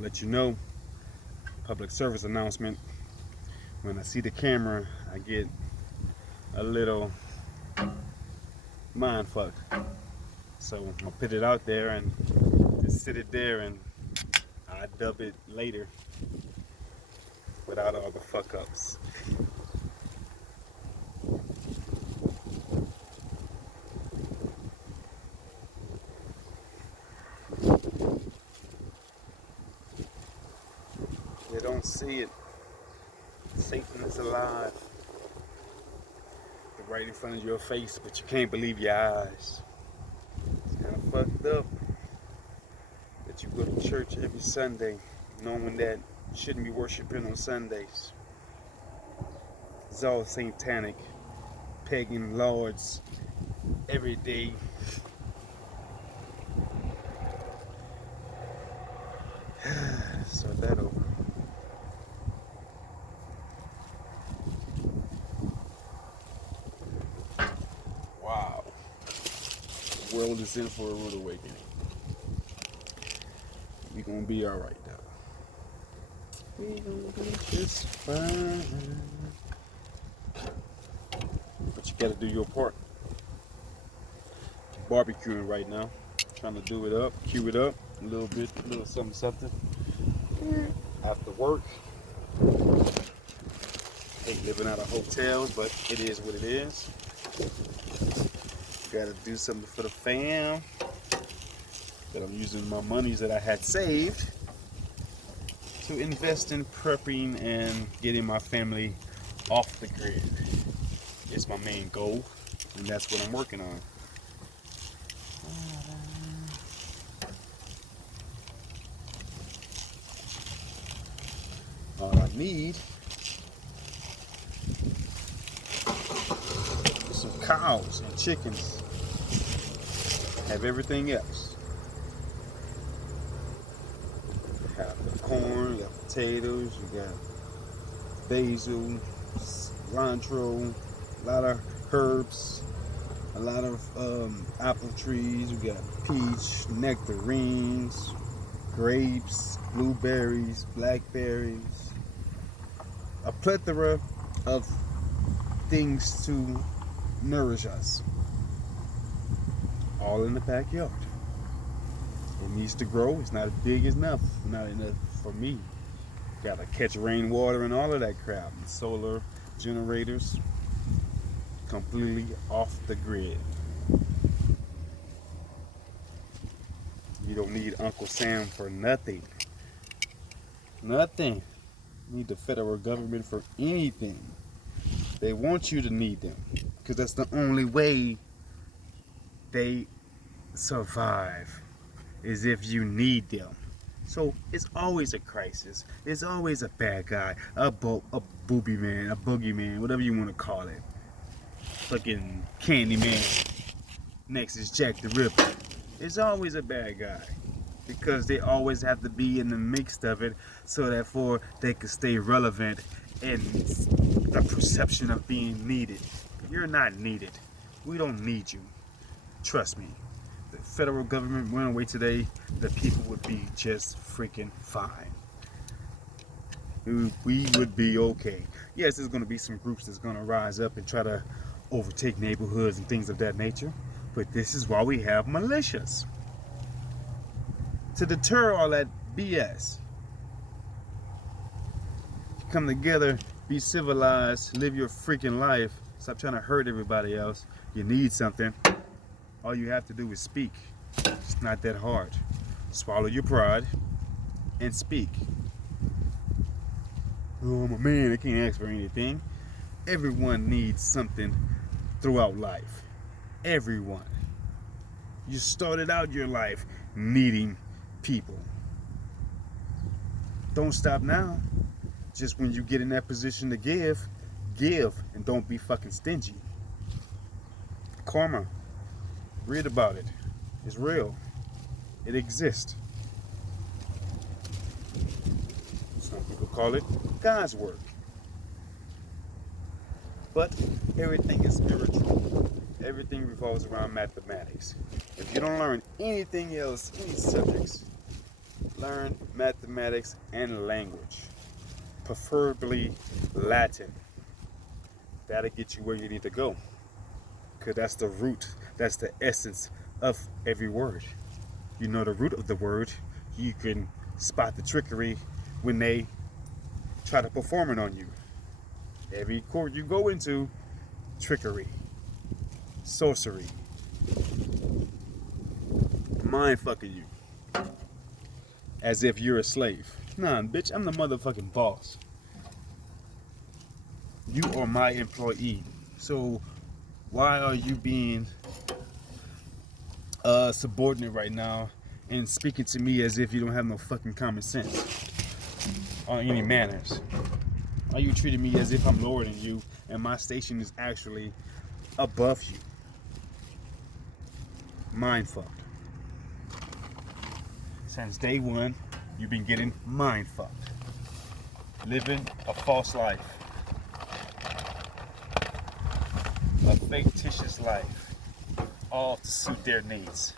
let you know, public service announcement. When I see the camera, I get a little mind fucked. So I'm gonna put it out there and just sit it there, and I dub it later without all the fuck ups. You don't see it. Satan is alive. They're right in front of your face, but you can't believe your eyes. It's kind of fucked up that you go to church every Sunday knowing that you shouldn't be worshiping on Sundays. It's all satanic, pagan lords every day. So that over. Wow. The world is in for a rude awakening. We gonna be alright though. We gonna be just fine. But you gotta do your part. Barbecuing right now. Trying to do it up, cue it up a little bit, a little something. After work. Hate living out of hotels, but it is what it is. Gotta do something for the fam. That I'm using my monies that I had saved to invest in prepping and getting my family off the grid. It's my main goal, and that's what I'm working on. All I need is some cows and chickens. Have everything else. Have the corn, you got potatoes, you got basil, cilantro, a lot of herbs, a lot of apple trees. We got peach, nectarines, grapes, blueberries, blackberries, a plethora of things to nourish us. All in the backyard. It needs to grow. It's not big enough. Not enough for me. Gotta catch rainwater and all of that crap. And solar generators. Completely off the grid. You don't need Uncle Sam for nothing. Nothing. You need the federal government for anything. They want you to need them. Because that's the only way they survive. Is if you need them. So it's always a crisis. It's always a bad guy. A booby man. A boogeyman. Whatever you want to call it. Fucking Candyman. Next is Jack the Ripper. It's always a bad guy. Because they always have to be in the mix of it so that they can stay relevant in the perception of being needed. You're not needed. We don't need you. Trust me. The federal government went away today, the people would be just freaking fine. We would be okay. Yes, there's going to be some groups that's going to rise up and try to overtake neighborhoods and things of that nature. But this is why we have militias. To deter all that BS. Come together, be civilized, live your freaking life. Stop trying to hurt everybody else. You need something. All you have to do is speak. It's not that hard. Swallow your pride and speak. Oh, I'm a man, I can't ask for anything. Everyone needs something throughout life. Everyone. You started out your life needing people. Don't stop now. Just when you get in that position to give, and don't be fucking stingy. Karma. Read about it. It's real. It exists. Some people call it God's work. But everything is spiritual. Everything revolves around mathematics. If you don't learn anything else, any subjects, Learn mathematics and language, preferably Latin. That'll get you where you need to go. Because that's the root, that's the essence of every word. You know the root of the word, you can spot the trickery when they try to perform it on you. Every court you go into, trickery, sorcery, mind fucking you. As if you're a slave. Nah, bitch, I'm the motherfucking boss. You are my employee. So why are you being subordinate right now and speaking to me as if you don't have no fucking common sense or any manners? Are you treating me as if I'm lower than you and my station is actually above you? Mind fucked. Since day one, you've been getting mind fucked. Living a false life. A fictitious life. All to suit their needs.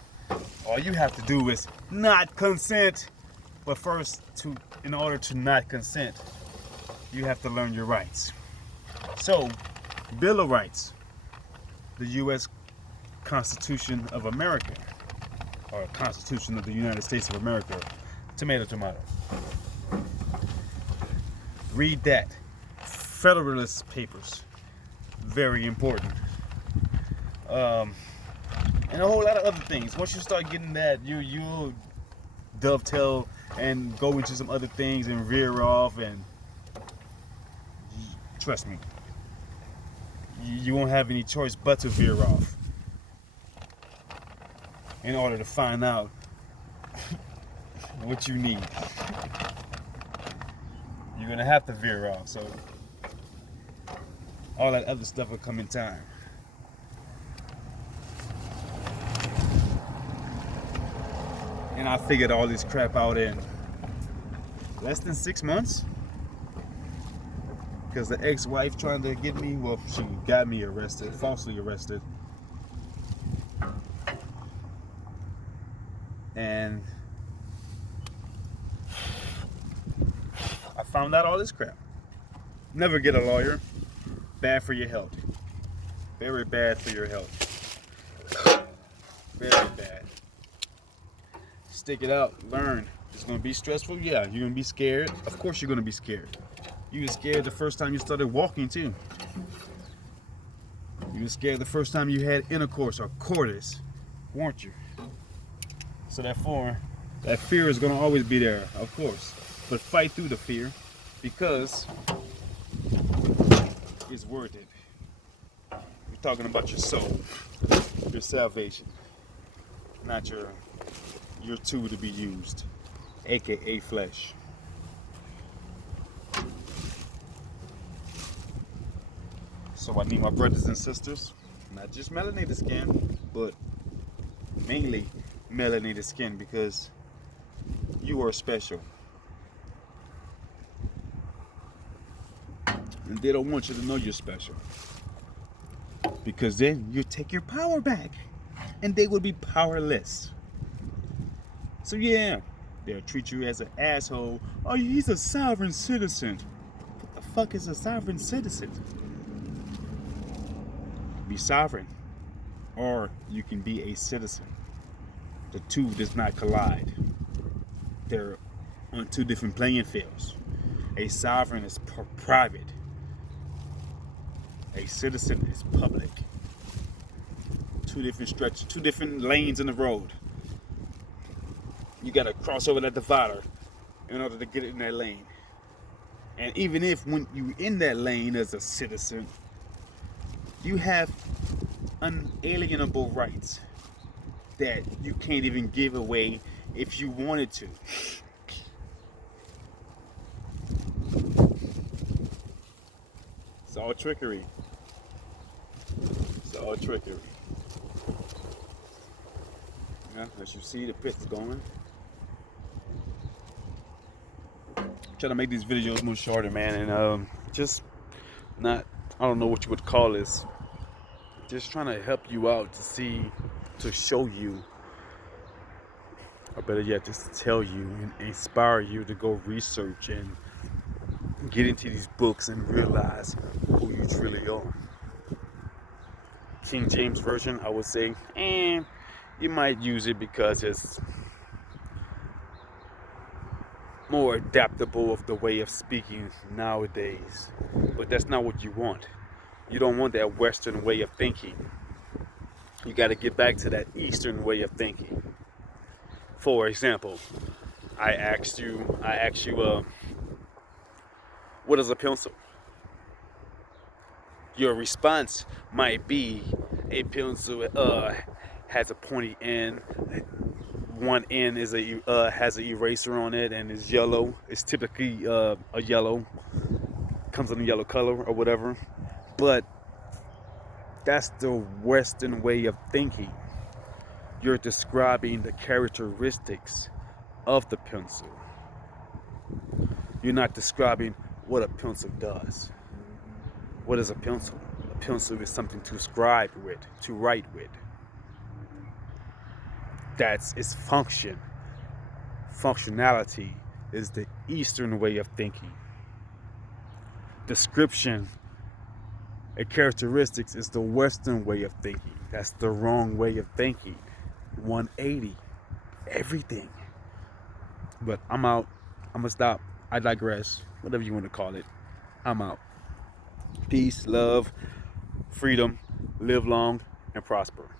All you have to do is not consent. But first, in order to not consent, you have to learn your rights. So, Bill of Rights, the U.S. Constitution of America, or Constitution of the United States of America, tomato, tomato. Read that. Federalist Papers, very important. And a whole lot of other things. Once you start getting that, you'll dovetail and go into some other things and veer off, and trust me, you won't have any choice but to veer off in order to find out what you need. You're gonna have to veer off, so all that other stuff will come in time. And I figured all this crap out in less than 6 months. Because the ex-wife trying to get me, well, she got me arrested, falsely arrested. And I found out all this crap. Never get a lawyer. Bad for your health. Very bad for your health. Very bad. Stick it out. Learn. It's going to be stressful. Yeah, you're going to be scared. Of course you're going to be scared. You were scared the first time you started walking too. You were scared the first time you had intercourse or coitus, weren't you? So therefore, that fear is going to always be there, of course. But fight through the fear, because it's worth it. We're talking about your soul, your salvation, not your tool to be used, aka flesh. So I need my brothers and sisters, not just melanated skin, but mainly melanated skin, because you are special. And they don't want you to know you're special, because then you take your power back and they will be powerless. So yeah, they'll treat you as an asshole. Oh, he's a sovereign citizen. What the fuck is a sovereign citizen? Be sovereign, or you can be a citizen. The two does not collide. They're on two different playing fields. A sovereign is private. A citizen is public. Two different stretches, two different lanes in the road. You gotta cross over that divider in order to get in that lane. And even if when you're in that lane as a citizen, you have unalienable rights that you can't even give away if you wanted to. It's all trickery. It's all trickery. Yeah, as you see, the pit's going. I'm trying to make these videos more shorter, man, and just not, I don't know what you would call this. Just trying to help you out to show you or better yet, just to tell you and inspire you to go research and get into these books and realize who you truly are. King James Version, I would say, you might use it because it's more adaptable of the way of speaking nowadays. But that's not what you want. You don't want that Western way of thinking. You got to get back to that Eastern way of thinking. For example, I asked you, what is a pencil? Your response might be a pencil has a pointy end. One end is has an eraser on it and is yellow. It's typically a yellow, comes in a yellow color or whatever. But that's the Western way of thinking. You're describing the characteristics of the pencil. You're not describing what a pencil does. What is a pencil? A pencil is something to scribe with, to write with. That's its function. Functionality is the Eastern way of thinking. Description and characteristics is the Western way of thinking. That's the wrong way of thinking. 180. Everything. But I'm out. I'm gonna stop. I digress. Whatever you want to call it. I'm out. Peace, love, freedom, live long, and prosper.